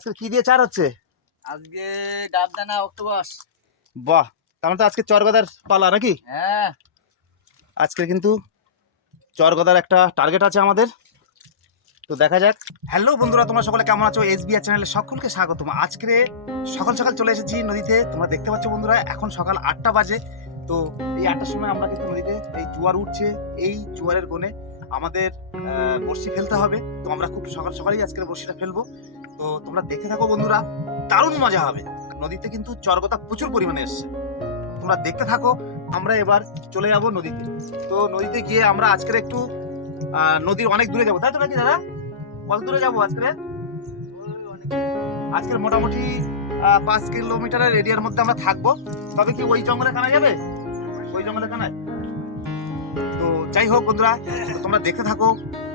আজকে কি দিয়ে চার হচ্ছে? আজকে ডাবদানা অক্টোপাস। বাহ মানে তো আজকে চরগদার পালা নাকি? হ্যাঁ। আজকে কিন্তু চরগদার একটা টার্গেট আছে আমাদের। তো দেখা যাক। হ্যালো বন্ধুরা তোমরা সকলে কেমন আছো? এসবিআর চ্যানেলে সকলকে স্বাগতম। আজকে সকাল সকাল চলে এসেছি নদীতে। তোমরা দেখতে পাচ্ছ বন্ধুরা এখন সকাল আটটা বাজে। তো এই আটটার সময় আমরা কিন্তু নদীতে এই জোয়ার উঠছে এই জোয়ারের কোণে আমাদের বড়শি ফেলতে হবে। তো আমরা খুব সকাল সকালেই আজকে বড়শিটা ফেলব। তো তোমরা দেখে থাকো বন্ধুরা, দারুণ মজা হবে। নদীতে কিন্তু চরগতা প্রচুর পরিমাণে এসছে। তোমরা দেখতে থাকো, আমরা এবার চলে যাব নদীতে। তো নদীতে গিয়ে আমরা আজকের একটু নদীর অনেক দূরে যাব। তাই তো নাকি দাদা? কত দূরে যাব আজকে? আজকের মোটামুটি পাঁচ কিলোমিটারের এরিয়ার মধ্যে আমরা থাকব। তবে কি ওই জঙ্গলে কানা যাবে? ওই জঙ্গলে কানায়? তো যাই হোক বন্ধুরা, তোমরা দেখতে থাকো।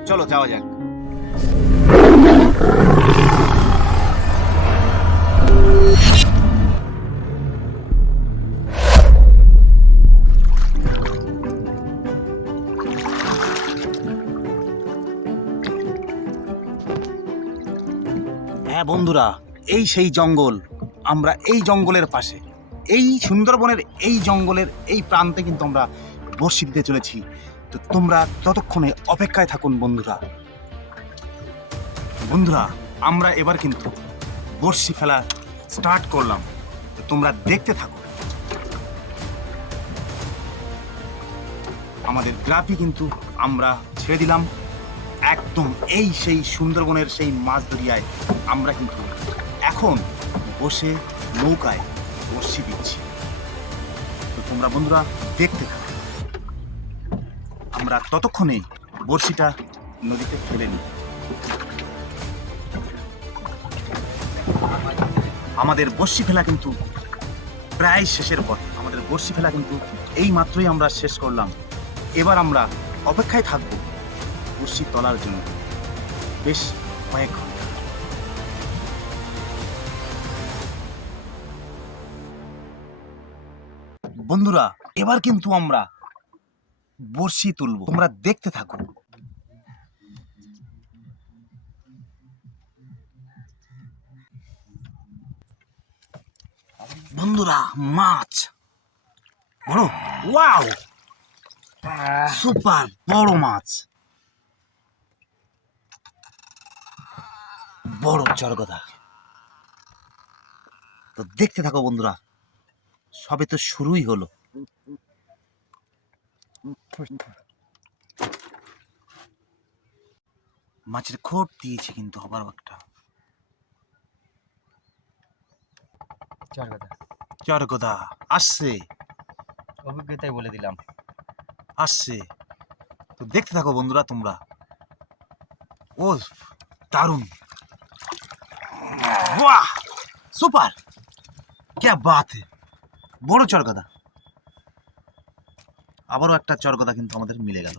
চলো যাওয়া যাক। হ্যাঁ বন্ধুরা, এই সেই জঙ্গল। আমরা এই জঙ্গলের পাশে। এই সুন্দরবনের এই জঙ্গলের এই প্রান্তে কিন্তু আমরা বর্ষি দিতে চলেছি। তো তোমরা ততক্ষণে অপেক্ষায় থাকুন, বন্ধুরা। বন্ধুরা, আমরা এবার কিন্তু বর্ষি ফেলা স্টার্ট করলাম। তো তোমরা দেখতে থাকো। আমাদের গ্রাফি কিন্তু আমরা ছেড়ে দিলাম। একদম এই সেই সুন্দরবনের সেই মাছ দরিয়ায় আমরা কিন্তু এখন বসে নৌকায় বসি দিচ্ছি। তো তোমরা বন্ধুরা দেখতে থাকো। আমরা ততক্ষণে বড়শিটা নদীতে ফেলে নিই। আমাদের বর্ষি ফেলা কিন্তু প্রায় শেষের পথ। আমাদের বর্ষি ফেলা কিন্তু এই মাত্রই আমরা শেষ করলাম। এবার আমরা অপেক্ষায় থাকব বর্ষি তোলার জন্য। বেশ কয়েক ঘণ্টা। বন্ধুরা, এবার কিন্তু আমরা বর্ষি তুলব। তোমরা দেখতে থাকো। বন্ধুরা, মাছ। বড় ওয়াও! সুপার, বড় মাছ। বড় চরগদা তো দেখতে থাকো বন্ধুরা সবে তো শুরুই হলো। মাছের খোট দিয়েছে কিন্তু আবার একটা। চরগদা আসছে। অভিজ্ঞতায় বলে দিলাম। আসছে। তো দেখতে থাকো বন্ধুরা তোমরা। ও দারুণ। বাহ সুপার क्या बात है বড় চরগদা আবারও একটা চরগদা কিন্তু আমাদের মিলে গেল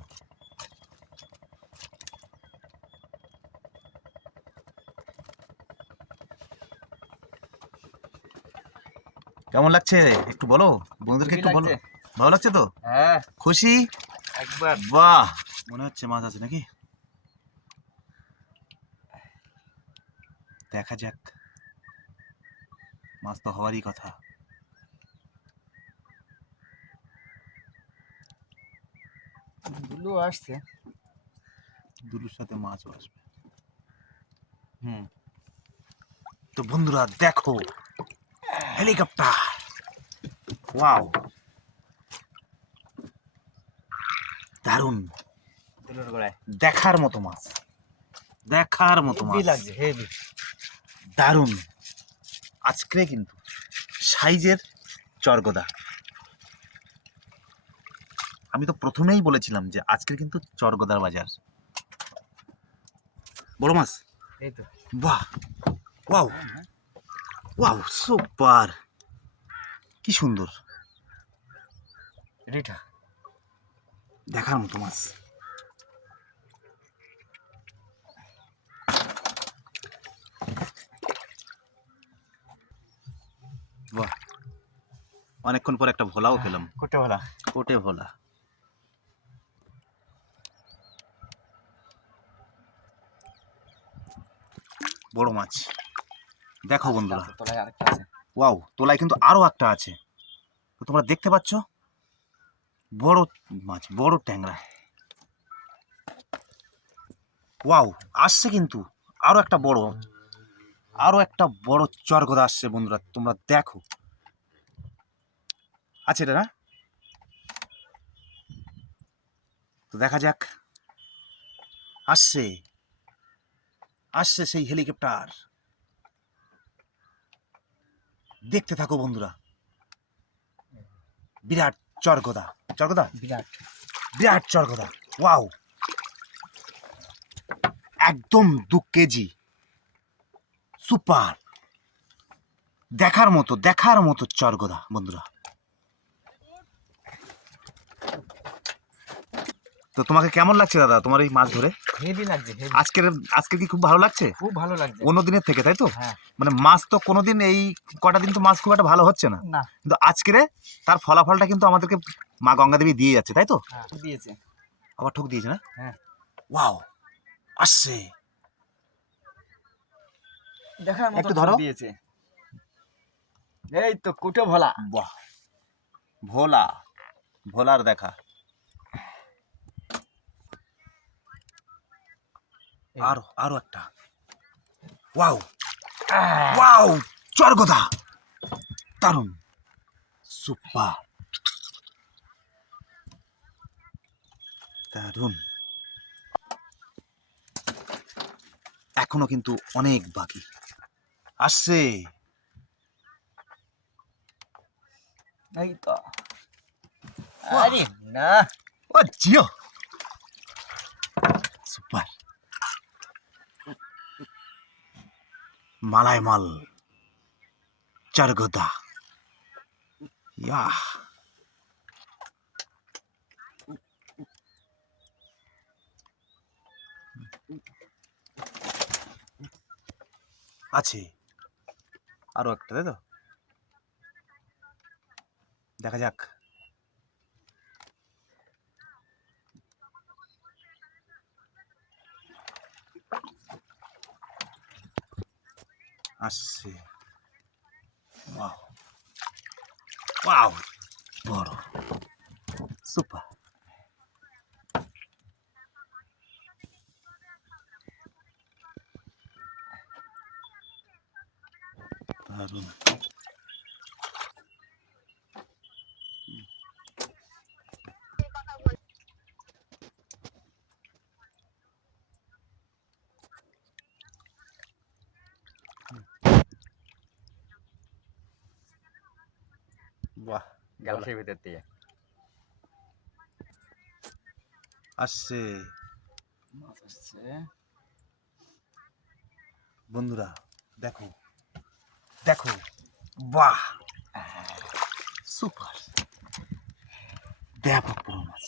কেমন লাগছে একটু বলো বন্ধুদেরকে একটু বলো ভালো লাগছে তো হ্যাঁ খুশি একবার বাহ মনে হচ্ছে মাছ আছে নাকি দেখা যাক। মাছ তো হওয়ারই কথা। দুলু আসছে। দুলুর সাথে মাছও আসবে। হুম। তো বন্ধুরা দেখো। হেলিকপ্টার। ওয়াও। দারুণ। দেখার মতো মাছ। দেখার মতো মাছ। লাগছে হেভি দারুণ। আজকে কিন্তু সাইজের চরগদা। আমি তো প্রথমেই বলেছিলাম যে আজকে কিন্তু চরগদার বাজার। বড় মাছ? এই তো। বাহ! ওয়াও! Wow super! কি সুন্দর। রিঠা। দেখার মতো মাছ। বাহ। অনেকক্ষণ পর একটা ভোলাও পেলাম কোটে বলা কোটে ভোলা। বড় মাছ। দেখো বন্ধুরা। ওয়াও তোলায় কিন্তু আরও একটা আছে। তো তোমরা দেখতে পাচ্ছ? বড় মাছ বড় ট্যাংরা। ওয়াও আসছে কিন্তু। আরও একটা বড়। আরও একটা বড় চরগদা আসছে বন্ধুরা তোমরা দেখো। আছে এটা না? তো দেখা যাক। আসছে। আসছে সেই হেলিকপ্টার। দেখতে থাকো বন্ধুরা। বিরাট চরগদা। চরগদা? বিরাট। বিরাট চরগদা। ওয়াও। একদম দু কেজি। সুপার। দেখার মতো দেখার মতো চরগদা বন্ধুরা। তো তোমাকে কেমন লাগছে দাদা তোমার এই মাছ ধরে? হেভি লাগছে আজকের আজকে কি খুব ভালো লাগছে? খুব ভালো লাগছে। অন্য দিনের থেকে তাই তো? হ্যাঁ। মানে মাছ তো কোনোদিন এই কটা দিন তো মাছ খুব একটা ভালো হচ্ছে না। কিন্তু আজকেরে তার ফলাফলটা কিন্তু আমাদেরকে মা গঙ্গা দেবী দিয়ে যাচ্ছে তাই তো? হ্যাঁ দিয়েছে। আবার ঠুক দিয়েছে না? হ্যাঁ। ওয়াও আসছে। দেখার মতো একটু ধরো। দিয়েছে। এই তো কুটো ভোলা। বাহ ভোলা ভোলার দেখা। আরও আরও একটা। ওয়াও ওয়াও চরগদা। দারুণ সুপার। দারুণ এখনও কিন্তু অনেক বাকি। আসছে। এই তো আরে না। ও জিও। সুপার। মালায় মাল চারগোদা। ইয়া আছে। আরও একটা তাই তো? দেখা যাক। আসছে। ওয়াও। বড়। সুপার। দারুণ। বাহ গ্যালাসির ভিতর দিয়ে। আসছে। মাছ আসছে। বন্ধুরা দেখো দেখো বাহ। সুপার। ব্যাপক বড় মাছ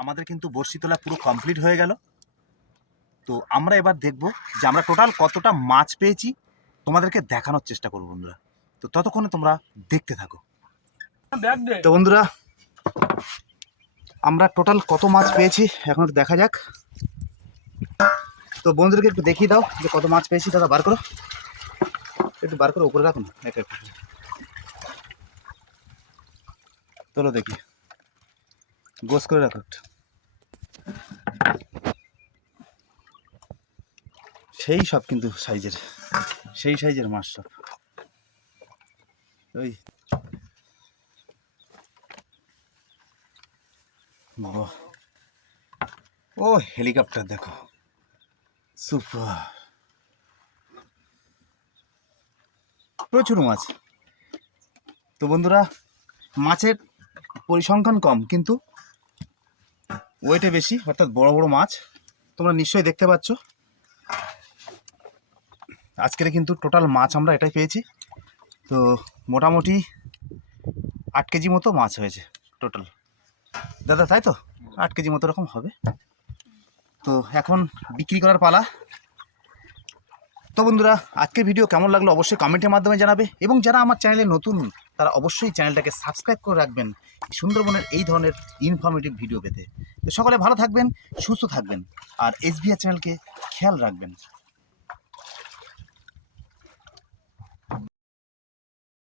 আমাদের কিন্তু বড়শি তোলা পুরো কমপ্লিট হয়ে গেল। তো আমরা এবার দেখব যে আমরা টোটাল কতটা মাছ পেয়েছি। তোমাদেরকে দেখানোর চেষ্টা করব বন্ধুরা। তো ততক্ষণে তোমরা দেখতে থাকো। তো বন্ধুরা, আমরা টোটাল কত মাছ পেয়েছি এখন দেখা যাক। তো বন্ধুদেরকে একটু দেখিয়ে দাও যে কত মাছ পেয়েছি। দাদা, বার করো। একটু বার করে উপরে রাখুন এক। তোলো দেখি। গোস করে রাখো একটু। সেই সব কিন্তু সাইজের, সেই সাইজের মাছ সব। ওই। বাবা। ও, হেলিকপ্টার দেখো। সুপার। প্রচুর মাছ। তো বন্ধুরা, মাছের পরিসংখ্যান কম, কিন্তু ওয়েটে বেশি, অর্থাৎ বড় বড় মাছ। তোমরা নিশ্চয়ই দেখতে পাচ্ছ। আজকের কিন্তু টোটাল মাছ আমরা এটাই পেয়েছি। তো মোটামুটি আট কেজি মতো মাছ হয়েছে টোটাল দাদা, তাই তো? আট কেজি মতো রকম হবে। তো এখন বিক্রি করার পালা। তো বন্ধুরা, আজকের ভিডিও কেমন লাগল অবশ্যই কমেন্টের মাধ্যমে জানাবে এবং যারা আমার চ্যানেলে নতুন, তারা অবশ্যই চ্যানেলটাকে সাবস্ক্রাইব করে রাখবেন সুন্দরবনের এই ধরনের ইনফরমেটিভ ভিডিও পেতে। তো সকলে ভালো থাকবেন, সুস্থ থাকবেন, আর এসবিআর চ্যানেলকে খেয়াল রাখবেন।